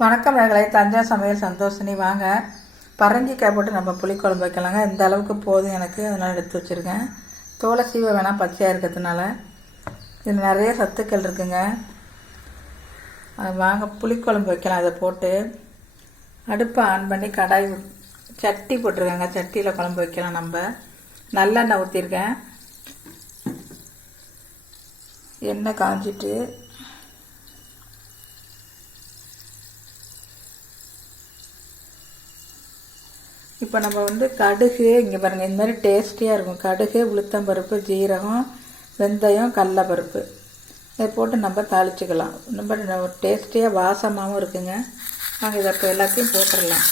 வணக்கம் நேயர்களே, தஞ்சா சமையல் சந்தோஷினி. வாங்க பரங்கிக்காய் போட்டு நம்ம புளிக்குழம்பு வைக்கலாங்க. இந்த அளவுக்கு போதும் எனக்கு, அதனால் எடுத்து வச்சுருக்கேன். தோலை சீவ வேணாம், பச்சையாக இருக்கிறதுனால. இது நிறைய சத்துக்கள் இருக்குங்க. வாங்க புளிக்குழம்பு வைக்கலாம். அதை போட்டு அடுப்பை ஆன் பண்ணி கடாய் சட்டி போட்டிருக்காங்க. சட்டியில் குழம்பு வைக்கலாம். நம்ம நல்லெண்ணெய் ஊற்றிருக்கேன். எண்ணெய் காஞ்சிட்டு இப்போ நம்ம கடுகு, இங்கே பாருங்கள், இந்த மாதிரி டேஸ்டியாக இருக்கும். கடுகு, உளுத்தம்பருப்பு, ஜீரகம், வெந்தயம், கடலைப்பருப்பு இதை போட்டு நம்ம தாளிச்சுக்கலாம். ரொம்ப டேஸ்டியாக வாசமாகவும் இருக்குங்க. நாங்கள் இதை இப்போ எல்லாத்தையும் போட்டுடலாம்.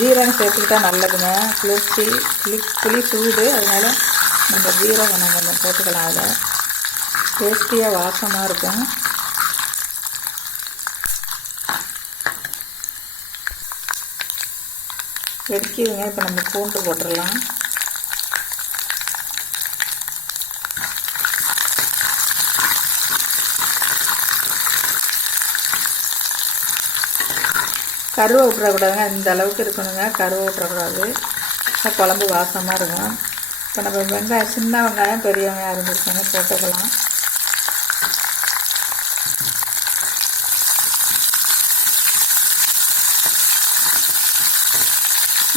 ஜீரகம் சேர்த்துக்கிட்டா நல்லதுங்க. புளி சூடு, அதனால் நம்ம ஜீரகம் கொஞ்சம் போட்டுக்கலாம். அதை டேஸ்டியாக வாசமாக இருக்கும். வெடிக்குதுங்க. இப்போ நம்ம பூண்டு போட்டுடலாம். கருவை விட்டுறக்கூடாதுங்க. இந்த அளவுக்கு இருக்கணுங்க. கருவை விட்டுறக்கூடாது, குழம்பு வாசமாக இருக்கும். இப்போ நம்ம வெங்காயம், சின்ன வெங்காயம், பெரிய வெங்காயம் இருந்துருக்காங்க, போட்டுக்கலாம்.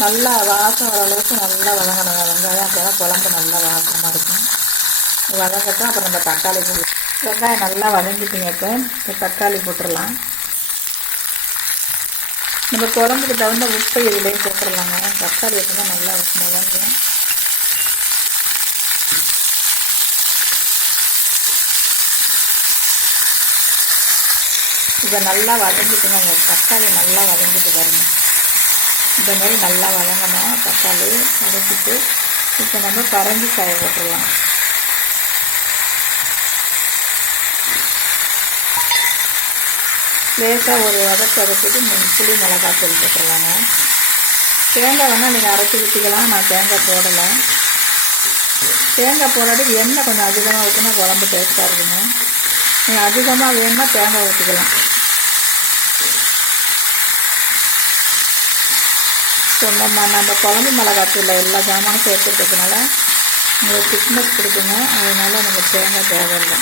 நல்லா வாசம் வர அளவுக்கு நல்லா வதங்கணுங்க வெங்காயம். அப்போ தான் குழம்பு நல்லா வாசமாக இருக்கும். வதங்கட்டும். அப்புறம் நம்ம தக்காளி போட்டு, வெங்காயம் நல்லா வதங்கிட்டுங்க. இப்போ தக்காளி போட்டுடலாம். நம்ம குழம்புக்கு தகுந்த உப்பை இதுலேயும் போட்டுடலாங்க. தக்காளி எப்போ நல்லா வதங்கும். இதை நல்லா வதங்கிட்டுங்க. தக்காளி நல்லா வதங்கிட்டு பாருங்க. இந்த மாதிரி நல்லா வதங்கணும். தக்காளி வதக்கிட்டு இப்போ நம்ம பரங்கிக்காயை போட்டுடலாம். லேசாக ஒரு வதக்கிட்டு புளி மிளகாத்தூள் போட்டுடலாங்க. தேங்காய் வேணால் நீங்கள் அரைச்சி ஊற்றிக்கலாம். நான் தேங்காய் போடலை. தேங்காய் போடாட்டி எண்ணெய் கொஞ்சம் அதிகமாக ஊற்றினா குழம்பு டேஸ்ட்டாக இருக்குங்க. நீங்கள் அதிகமாக வேணும்னா தேங்காய் ஊற்றிக்கலாம். ஸோ நம்ம குழம்பு மிளகாத்தூள் எல்லா ஜாமானும் சேர்த்துருக்கிறதுனால உங்களுக்கு திக்னஸ் கொடுக்குங்க. அதனால் நம்ம தேங்காய் தேவையில்லை.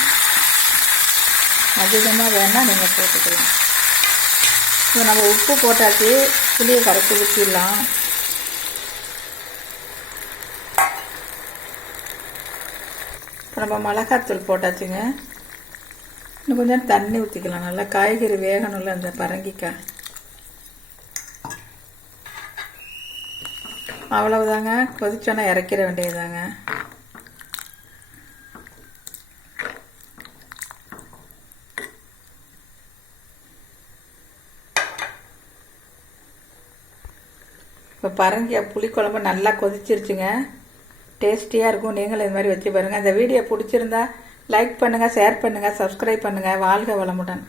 அதிகமாக வேணால் நீங்கள் போட்டுக்கலாம். இப்போ நம்ம உப்பு போட்டாச்சு. புளியை கரைச்சி ஊற்றிடலாம். இப்போ நம்ம மிளகாத்தூள் போட்டாச்சுங்க. இன்னும் கொஞ்சம் தண்ணி ஊற்றிக்கலாம். நல்லா காய்கறி வேகணும்ல அந்த பரங்கிக்காய். அவ்வளவுதாங்க. கொதிச்சோன்னா இறக்கிற வேண்டியதுதாங்க. இப்போ பரங்கிக்காய் புளிக்குழம்பு நல்லா கொதிச்சிருச்சுங்க. டேஸ்டியாக இருக்கும். நீங்களும் இது மாதிரி வச்சு பாருங்கள். இந்த வீடியோ பிடிச்சிருந்தா லைக் பண்ணுங்கள், ஷேர் பண்ணுங்கள், சப்ஸ்கிரைப் பண்ணுங்கள். வாழ்க வளமுடன்.